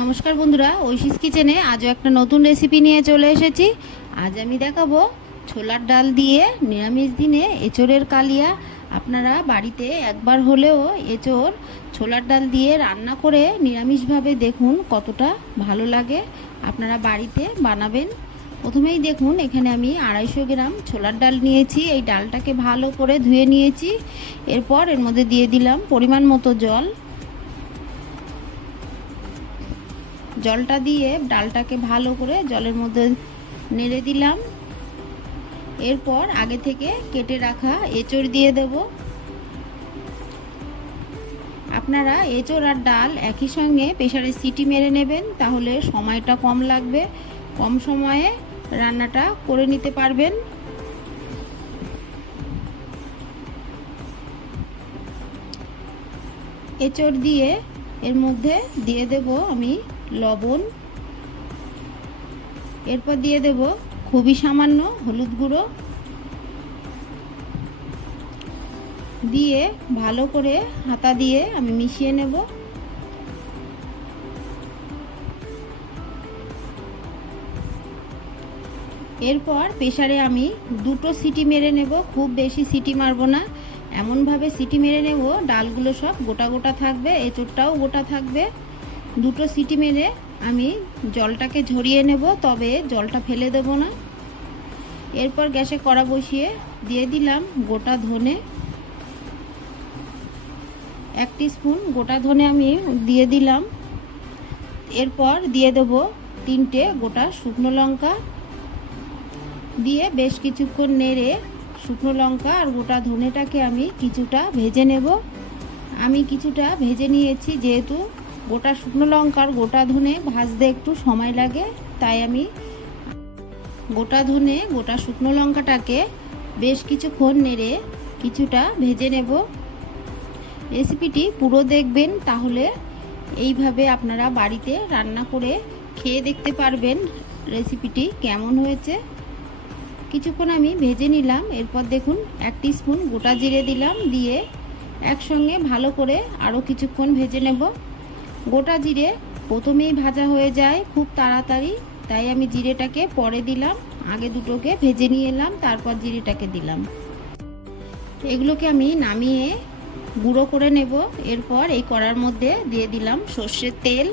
নমস্কার বন্ধুরা, ঐশিস কিচেনে আজও একটা নতুন রেসিপি নিয়ে চলে এসেছি। আজ আমি দেখাবো ছোলার ডাল দিয়ে নিরামিষ দিনে এঁচোড়ের কালিয়া। আপনারা বাড়িতে একবার হলেও এঁচোড়, ছোলার ডাল দিয়ে রান্না করে নিরামিষভাবে দেখুন কতটা ভালো লাগে। আপনারা বাড়িতে বানাবেন। প্রথমেই দেখুন, এখানে আমি আড়াইশো গ্রাম ছোলার ডাল নিয়েছি। এই ডালটাকে ভালো করে ধুয়ে নিয়েছি। এরপর এর মধ্যে দিয়ে দিলাম পরিমাণ মতো জল। জলটা দিয়ে ডালটাকে ভালো করে জলের মধ্যে নেড়ে দিলাম। এরপর আগে থেকে কেটে রাখা এঁচড় দিয়ে দেব। আপনারা এঁচড় আর ডাল একই সঙ্গে প্রেশারে সিটি মেরে নেবেন, তাহলে সময়টা কম লাগবে। কম সময়ে রান্নাটা করে নিতে পারবেন। এঁচড় দিয়ে এর মধ্যে দিয়ে দেব আমি লবণ। এরপর দিয়ে দেব খুবই সামান্য হলুদ গুঁড়ো। দিয়ে ভালো করে হাতা দিয়ে আমি মিশিয়ে নেব। এরপর প্রেশারে আমি দুটো সিটি মেরে নেব। খুব বেশি সিটি মারবো না। এমনভাবে সিটি মেরে নেব, ডালগুলো সব গোটা গোটা থাকবে, এঁচোড়টাও গোটা থাকবে। দুটো সিটি মেরে আমি জলটাকে ঝরিয়ে নেব, তবে জলটা ফেলে দেব না। এরপর গ্যাসে কড়া বসিয়ে দিয়ে দিলাম গোটা ধনে। এক স্পুন গোটা ধনে আমি দিয়ে দিলাম। এরপর দিয়ে দেব তিনটে গোটা শুকনো লঙ্কা। দিয়ে বেশ কিছুক্ষণ নেড়ে শুকনো লঙ্কা আর গোটা ধনেটাকে আমি কিছুটা ভেজে নেব। আমি কিছুটা ভেজে নিয়েছি যেহেতু গোটা শুকনো লঙ্কার গোটা ধনে ভাজতে একটু সময় লাগে, তাই আমি গোটা ধনে, গোটা শুকনো লঙ্কাটাকে বেশ কিছুক্ষণ নেড়ে কিছুটা ভেজে নেব। রেসিপিটি পুরো দেখবেন, তাহলে এইভাবে আপনারা বাড়িতে রান্না করে খেয়ে দেখতে পারবেন রেসিপিটি কেমন হয়েছে। কিছুক্ষণ আমি ভেজে নিলাম, এরপর দেখুন এক স্পুন গোটা জিরে দিলাম, দিয়ে একসঙ্গে ভালো করে আরও কিছুক্ষণ ভেজে নেব। গোটা জিরে প্রথমেই ভাজা হয়ে যায় খুব তাড়াতাড়ি। তাই আমি জিরেটাকে পরে দিলাম, আগে দুটোকে ভেজে নিয়ে এলাম, তারপর জিরেটাকে দিলাম। এগুলোকে আমি নামিয়ে গুঁড়ো করে নেব। এরপর এই কড়ার মধ্যে দিয়ে দিলাম সর্ষের তেল।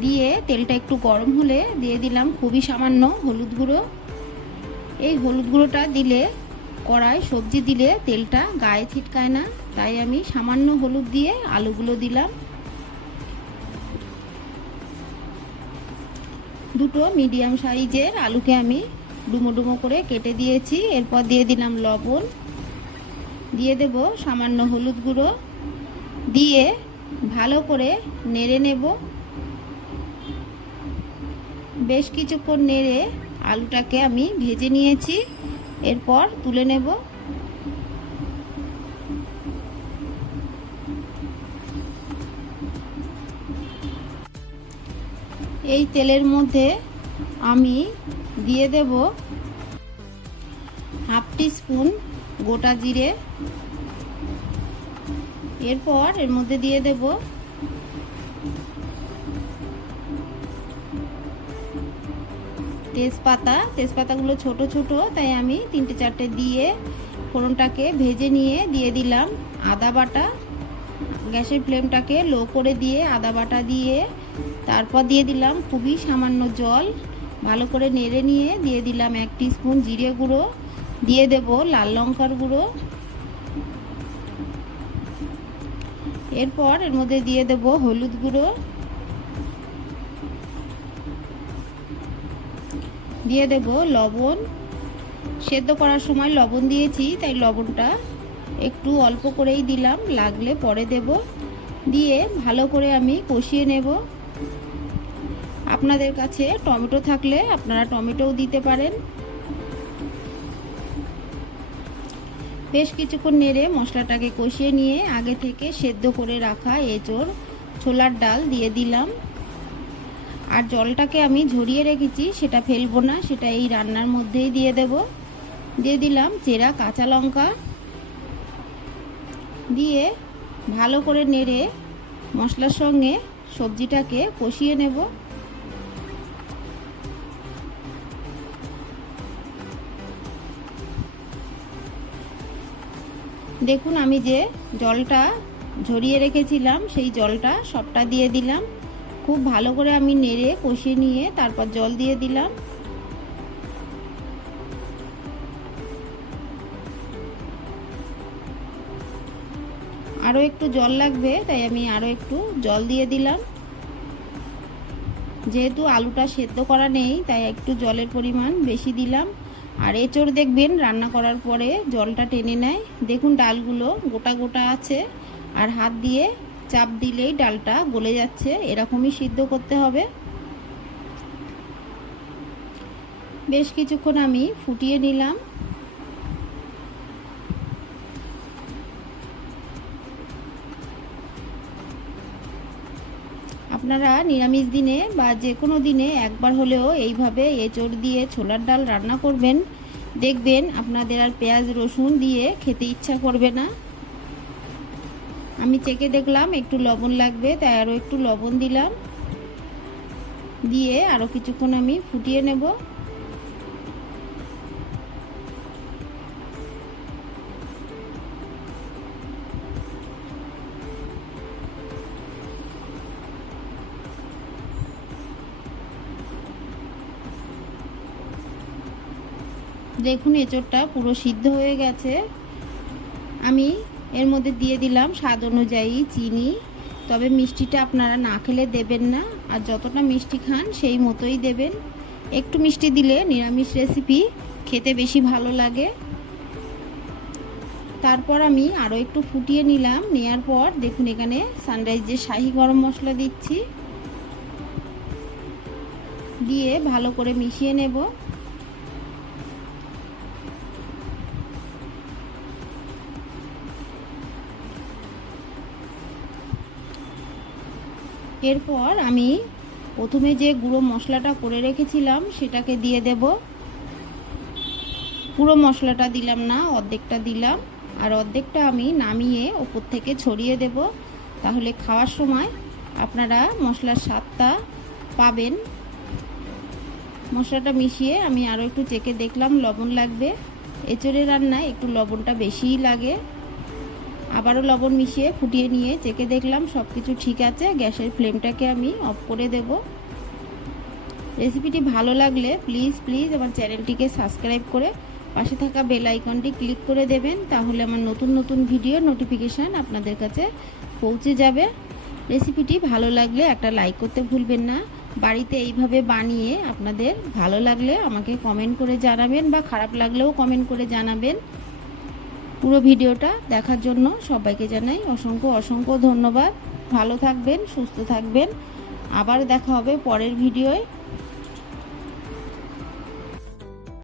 দিয়ে তেলটা একটু গরম হলে দিয়ে দিলাম খুবই সামান্য হলুদ গুঁড়ো। এই হলুদ গুঁড়োটা দিলে কড়াই সবজি দিলে তেলটা গায়ে ছিটকায় না। তাই আমি সামান্য হলুদ দিয়ে আলুগুলো দিলাম। দুটো মিডিয়াম সাইজের আলুকে আমি ডুমো ডুমো করে কেটে দিয়েছি। এরপর দিয়ে দিলাম লবণ। দিয়ে দেব সামান্য হলুদ গুঁড়ো। দিয়ে ভালো করে নেড়ে নেব। বেশ কিছুক্ষণ নেড়ে আলুটাকে আমি ভেজে নিয়েছি। এরপর তুলে নেব। এই তেলের মধ্যে আমি দিয়ে দেব হাফ স্পুন গোটা জিরে। এরপর এর মধ্যে দিয়ে দেব তেজপাতা। তেজপাতাগুলো ছোট ছোট, তাই আমি তিনটে চারটে দিয়ে ফোড়নটাকে ভেজে নিয়ে দিয়ে দিলাম আদা বাটা। গ্যাসের ফ্লেমটাকে লো করে দিয়ে আদা বাটা দিয়ে তারপর দিয়ে দিলাম খুবই সামান্য জল। ভালো করে নেড়ে নিয়ে দিয়ে দিলাম এক স্পুন জিরে গুঁড়ো। দিয়ে দেব লাল লঙ্কার গুঁড়ো। এরপর এর মধ্যে দিয়ে দেব হলুদ গুঁড়ো। দিয়ে দেব লবণ। সেদ্ধ করার সময় লবণ দিয়েছি, তাই লবণটা একটু অল্প করেই দিলাম, লাগলে পরে দেব। দিয়ে ভালো করে আমি কষিয়ে নেব। আপনাদের কাছে টমেটো থাকলে আপনারা টমেটোও দিতে পারেন। বেশ কিছুক্ষণ নেড়ে মশলাটাকে কষিয়ে নিয়ে আগে থেকে সেদ্ধ করে রাখা এঁচড় ছোলার ডাল দিয়ে দিলাম। আর জলটাকে আমি ঝরিয়ে রেখেছি, সেটা ফেলব না, সেটা এই রান্নার মধ্যেই দিয়ে দেব। দিয়ে দিলাম চেরা কাঁচা লঙ্কা। দিয়ে ভালো করে নেড়ে মশলার সঙ্গে সবজিটাকে কষিয়ে নেব। দেখুন, আমি যে জলটা ঝরিয়ে রেখেছিলাম, সেই জলটা সবটা দিয়ে দিলাম। খুব ভালো করে আমি নেড়ে কষিয়ে নিয়ে তারপর জল দিয়ে দিলাম। আরও একটু জল লাগবে, তাই আমি আরও একটু জল দিয়ে দিলাম। যেহেতু আলুটা সেদ্ধ করা নেই, তাই একটু জলের পরিমাণ বেশি দিলাম। আর এঁচড় দেখবেন, রান্না করার পরে জলটা টেনে নেয়। দেখুন ডালগুলো গোটা গোটা আছে, আর হাত দিয়ে চাপ দিলেই ডালটা গলে যাচ্ছে। এরকমই সিদ্ধ করতে হবে। বেশ কিছুক্ষণ আমি ফুটিয়ে নিলাম। আপনারা নিরামিষ দিনে বা যে কোনো দিনে একবার হলেও এইভাবে এঁচড় দিয়ে ছোলার ডাল রান্না করবেন। দেখবেন আপনাদের আর পেঁয়াজ, রসুন দিয়ে খেতে ইচ্ছা করবে না। আমি চেকে দেখলাম একটু লবণ লাগবে, তাই আরও একটু লবণ দিলাম। দিয়ে আরও কিছুক্ষণ আমি ফুটিয়ে নেব। দেখুন, এঁচড়টা পুরো সিদ্ধ হয়ে গেছে। আমি এর মধ্যে দিয়ে দিলাম স্বাদ অনুযায়ী চিনি। তবে মিষ্টিটা আপনারা না খেলে দেবেন না। আর যতটা মিষ্টি খান, সেই মতোই দেবেন। একটু মিষ্টি দিলে নিরামিষ রেসিপি খেতে বেশি ভালো লাগে। তারপর আমি আরও একটু ফুটিয়ে নিলাম। নেওয়ার পর দেখুন, এখানে সানরাইজের শাহি গরম মশলা দিচ্ছি। দিয়ে ভালো করে মিশিয়ে নেব। এরপর আমি প্রথমে যে গুঁড়ো মশলাটা করে রেখেছিলাম, সেটাকে দিয়ে দেব। পুরো মশলাটা দিলাম না, অর্ধেকটা দিলাম। আর অর্ধেকটা আমি নামিয়ে ওপর থেকে ছড়িয়ে দেব। তাহলে খাওয়ার সময় আপনারা মশলার স্বাদটা পাবেন। মশলাটা মিশিয়ে আমি আরও একটু চেকে দেখলাম, লবণ লাগবে। এঁচড়ে রান্নায় একটু লবণটা বেশিই লাগে। আবারও লবণ মিশিয়ে ফুটিয়ে নিয়ে চেকে দেখলাম সব কিছু ঠিক আছে, গ্যাসের ফ্লেমটাকে আমি অফ করে দেব। রেসিপিটি ভালো লাগলে প্লিজ প্লিজ আমার চ্যানেলটিকে সাবস্ক্রাইব করে পাশে থাকা বেল আইকনটি ক্লিক করে দেবেন, তাহলে আমার নতুন নতুন ভিডিও নোটিফিকেশান আপনাদের কাছে পৌঁছে যাবে। রেসিপিটি ভালো লাগলে একটা লাইক করতে ভুলবেন না। বাড়িতে এইভাবে বানিয়ে আপনাদের ভালো লাগলে আমাকে কমেন্ট করে জানাবেন বা খারাপ লাগলেও কমেন্ট করে জানাবেন। পুরো ভিডিওটা দেখার জন্য সবাইকে জানাই অসংখ্য অসংখ্য ধন্যবাদ। ভালো থাকবেন, সুস্থ থাকবেন। আবার দেখা হবে পরের ভিডিওয়।